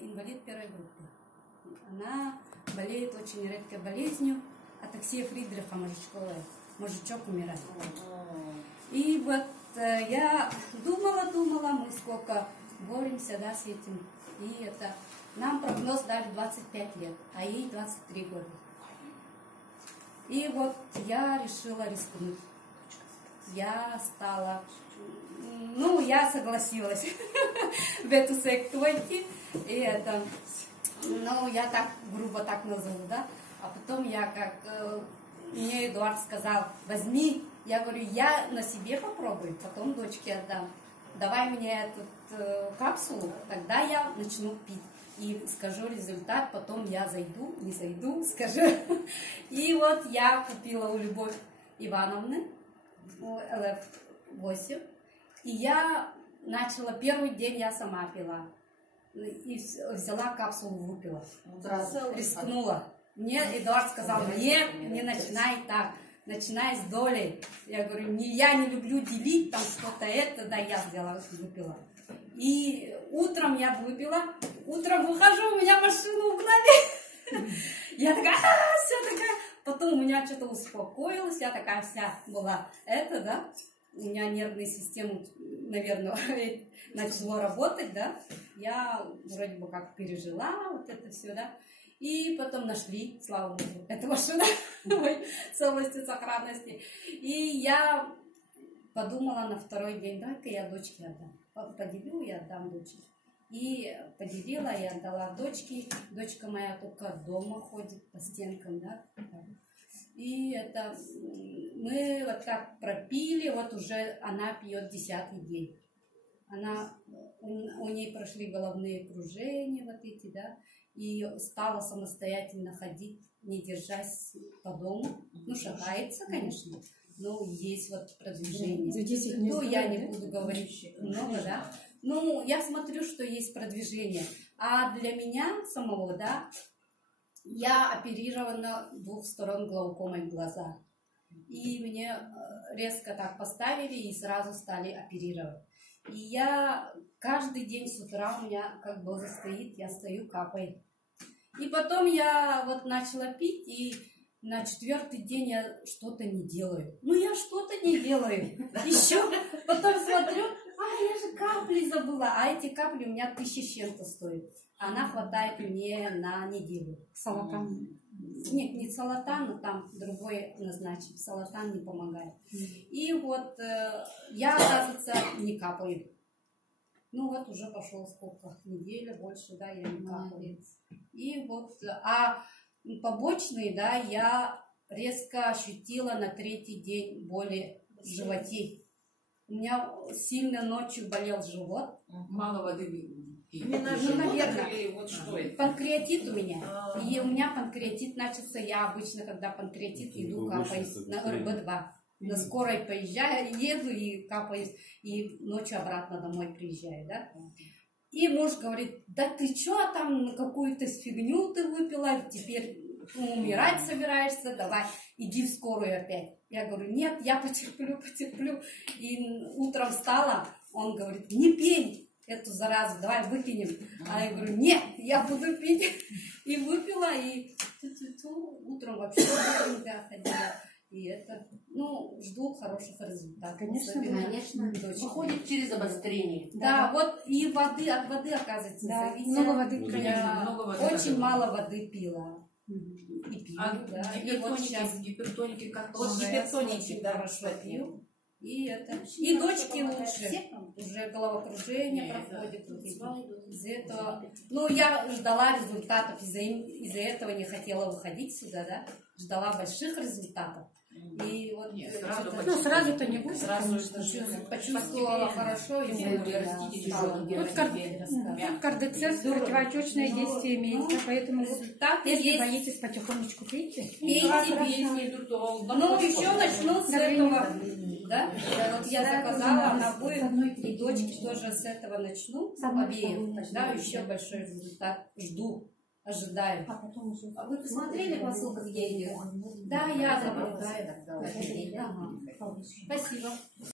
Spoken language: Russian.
инвалид первой группы. Она болеет очень редкой болезнью, атаксия Фридриха мозжечковая. Мозжечок умирает. И вот я думала, мы сколько боремся, да, с этим. И это нам прогноз дали 25 лет, а ей 23 года. И вот я решила рискнуть. Я стала, я согласилась в эту секту войти. И это, я так грубо так назову, да. А потом я мне Эдуард сказал, возьми. Я говорю, я на себе попробую, потом дочке отдам. Давай мне эту капсулу, тогда я начну пить. И скажу результат, потом я зайду, не зайду, скажу. И вот я купила у Любовь Ивановны ЛФ-8. И я начала, первый день я сама пила. И взяла капсулу, выпила. Рискнула. Мне Эдуард сказал, не начинай так. Начинай с долей. Я говорю, я не люблю делить, там что-то да, я сделала, выпила. И утром я выпила, утром выхожу, у меня машину угнали. Я такая, вся такая. Потом у меня что-то успокоилось, я такая вся была, да. У меня нервная система, наверное, начала работать, да. Я вроде бы как пережила вот это все, да. И потом нашли, слава богу, эту машину в целости, сохранности. И я подумала на второй день, дай-ка я дочке отдам. Поделю и отдам дочке. И поделила, и отдала дочке. Дочка моя только дома ходит по стенкам, да. И это мы вот так пропили, вот уже она пьет 10-й день. У ней прошли головные кружения вот эти, да. И стала самостоятельно ходить, не держась по дому. Шатается, конечно, но есть вот продвижение. Я не буду говорить много, да. Я смотрю, что есть продвижение. А для меня самого, да, я оперирована 2 сторон глаукомой глаза. И мне резко так поставили и сразу стали оперировать. И я каждый день с утра у меня как бы стоит, я стою, капаю. И потом я вот начала пить, и на 4-й день я что-то не делаю. Я что-то не делаю. Еще потом смотрю, я же капли забыла. А эти капли у меня 1000 с чем-то стоят. Она хватает мне на неделю. Салатан? Нет, не салатан, но там другой назначен. Салатан не помогает. И вот я, оказывается, не капаю. Вот уже пошло сколько? Неделя больше, да, я не капаю. И вот, а побочные, да, я резко ощутила на 3-й день боли в животе. У меня сильно ночью болел живот. Мало воды наверное. Вот что это? Панкреатит у меня. И у меня панкреатит начался. Я обычно, когда панкреатит, иду капаюсь на РБ-2. На скорой еду и капаюсь. И ночью обратно домой приезжаю, да. И муж говорит, да ты что там, какую-то фигню ты выпила, теперь умирать собираешься, давай, иди в скорую опять. Я говорю, нет, я потерплю. И утром встала, он говорит, не пей эту заразу, давай выкинем. А я говорю, нет, я буду пить. И выпила, и утром вообще ходила. И это, жду хороших результатов. Конечно. Выходит через обострение. Да, вот и от воды, оказывается, зависит. Много воды, конечно. Очень мало воды пила. И пью, да. И вот сейчас гипертоники как гипертоники всегда хорошо пью. И дочки лучше. Уже головокружение проходит. Из-за этого. Я ждала результатов. Из-за этого не хотела выходить сюда, да. Ждала больших результатов. И вот сразу-то не будет. Сразу почувствовала хорошо и Тут кардицепс противоотечное действие имеется, поэтому если боитесь, потихонечку пейте. Пейте. Еще начну с этого. Да? Вот я заказала на обоих, и дочки тоже с этого начну. Обеих. Тогда еще большой результат. Жду. Ожидаю. А вы посмотрели посылку, где идет? Да, я наблюдаю. Спасибо.